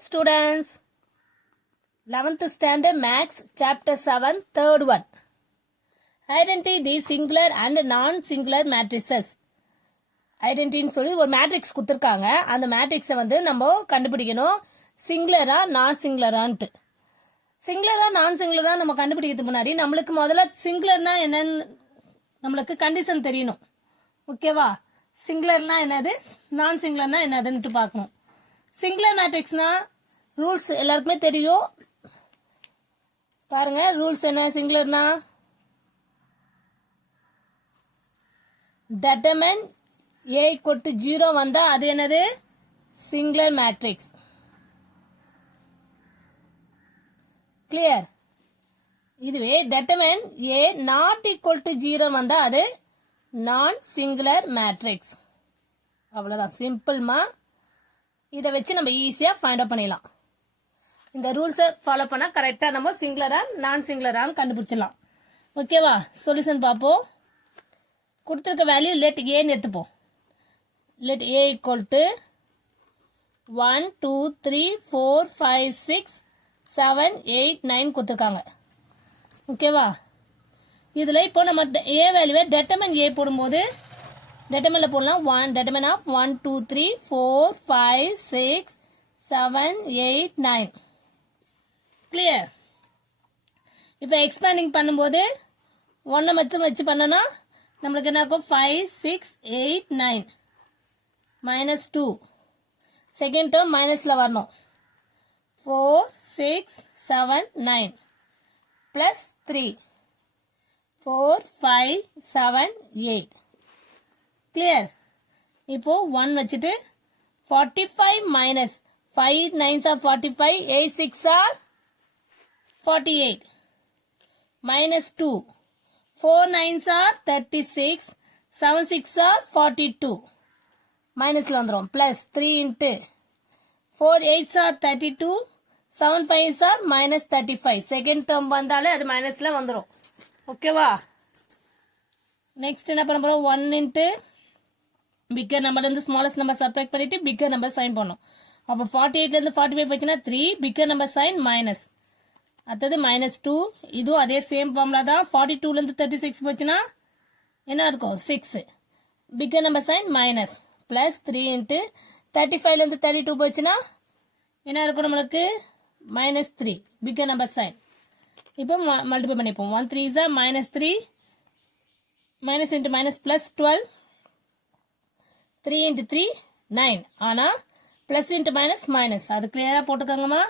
Students, 11th standard maths chapter 7 third one. Identify the singular and non-singular matrices. ஐடென்டிட்டின்னு சொல்லி ஒரு matrix கொடுத்துருக்காங்க. அந்த மேட்ரிக்ஸை நம்ம கண்டுபிடிக்கணும். சிங்குலரா நான் சிங்குலரான்ட்டு. சிங்குலரா நான் சிங்குலரா நம்ம கண்டுபிடிக்கிறதுக்கு முன்னாடி நம்மளுக்கு முதல்ல சிங்குலர்னா என்னன்னு நம்மளுக்கு கண்டிஷன் தெரியணும். ஓகேவா? சிங்குலர்னா என்னது, நான் சிங்குலர்னா என்னதுன்ட்டு பார்க்கணும். சிங்குலர் மேட்ரிக்ஸ்னா ரூல்ஸ் எல்லாருக்குமே தெரியும். பாருங்க ரூல்ஸ் என்ன. சிங்குலர்னா determine a equal to 0 வந்தா அது என்னது, சிங்குலர் மேட்ரிக்ஸ். கிளியர்? இதுவே determine a not equal to 0 வந்தா அது நான் சிங்குலர் மேட்ரிக்ஸ். அவ்வளவுதான், சிம்பிள்மா. இதை வச்சு நம்ம ஈஸியா ஃபைண்ட் அவுட் பண்ணிடலாம். இந்த ரூல்ஸை ஃபாலோ பண்ணா கரெக்டா நம்ம சிங்குலரா நான் சிங்குலரான்னு கண்டுபிடிச்சிடலாம். ஓகேவா? சொல்யூஷன் பார்ப்போம். கொடுத்துருக்க வேல்யூ லெட் ஏன்னு எடுத்துப்போம். லெட் ஏ ஈக்குவல் டு 1 2 3 4 5 6 7 8 9 கொடுத்துருக்காங்க. ஓகேவா? இதுல இப்போ நம்ம ஏ வேல்யூவை டெட்டர்மின் ஏ போடும்போது டெட்டர்மின்ல போடலாம். 1 டெட்டர்மின் ஆஃப் 1 2 3 4 5 6 7 8 9. கிளியர்? இப்போ எக்ஸ்பேண்டிங் பண்ணும்போது 1 மட்டும் வச்சு பண்ணனா நம்மளுக்கு என்ன இருக்கும், 5 6 8 9 minus 2. செகண்ட் டேர்ம் மைனஸ்ல வரணும். 4 6 7 9 plus 3 4 5 7 8. கிளியர்? இப்போ 1 வச்சுட்டு 45 minus 5 9s are 45 8 6 are 48 minus 2 4 9s are 36 7 6 are 42 மைனஸ்ல வந்துரும். Plus 3 into 4 8s are 32 7 5s are minus 35. Second term வந்தாலே அது மைனஸ்ல வந்துரும். ஓகேவா? நெக்ஸ்ட் என்ன பண்ண போறோம், 1 into பிக்கர் நம்பர்ல இருந்து ஸ்மாலஸ்ட் நம்பர் சப்ட்ராக்ட் பண்ணிட்டு பிக்கர் நம்பர் சைன் பண்ணோம். அப்போ 48ல இருந்து 45 போச்சுன்னா 3 பிக்கர் நம்பர் சைன் மைனஸ். அடுத்தது minus 2. இதுவும் அதே சேம் ஃபார்முலா தான். 42ல இருந்து 36 போச்சுன்னா என்ன இருக்கும், 6 bigger number sign minus. Plus 3 into 35ல இருந்து 32 போச்சுன்னா என்ன இருக்கும் நம்மளுக்கு, -3 பிக்கர் நம்பர் சைன். இப்போ மல்டிப்ளை பண்ணிப்போம். 1 3s are -3 minus into minus plus 12 3 into 3 9. ஆனா பிளஸ் into minus minus. அது கிளியரா போட்டுக்கோங்கம்மா.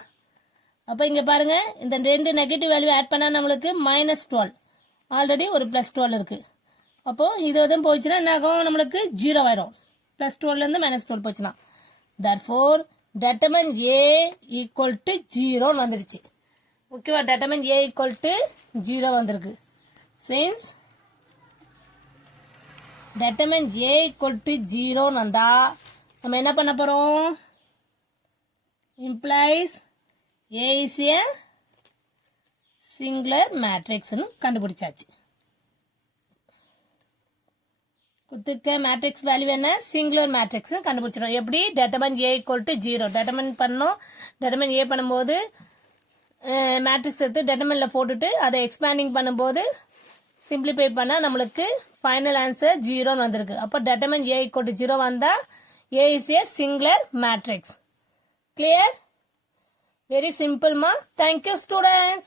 அப்ப இங்க பாருங்க, இந்த ரெண்டு நெகட்டிவ் வேல்யூ ஆட் பண்ணா நம்மளுக்கு -12. ஆல்ரெடி ஒரு +12 இருக்கு. அப்போ இது எதுவும் போச்சுன்னா என்ன ஆகும், நம்மளுக்கு 0 ஆயிடும். +12ல இருந்து -12 போச்சுன்னா. therefore determine a equal to 0 வந்துருச்சு. ஓகேவா? determine a equal to 0 வந்திருக்கு. since determine a equal to 0 வந்தா நம்ம என்ன பண்ண போறோம், implies a is a singular matrix னு கண்டுபிடிச்சாச்சு. குத்துக்க மேட்ரிக்ஸ் வேல்யூ என்ன, சிங்குலர் மேட்ரிக்ஸ் கண்டுபிடிச்சிடும். எப்படி, determine a equal to 0 determine பண்ணோம். determine a பண்ணும்போது மேட்ரிக்ஸ் எடுத்து determineல போட்டுட்டு அதை எக்ஸ்பேண்டிங் பண்ணும்போது சிம்பிளிஃபை பண்ணா நம்மளுக்கு ஃபைனல் ஆன்சர் 0 வந்திருக்கு. அப்போ determine a equal to 0 வந்தா a is a singular matrix. Clear? Very simple ma. Thank you students.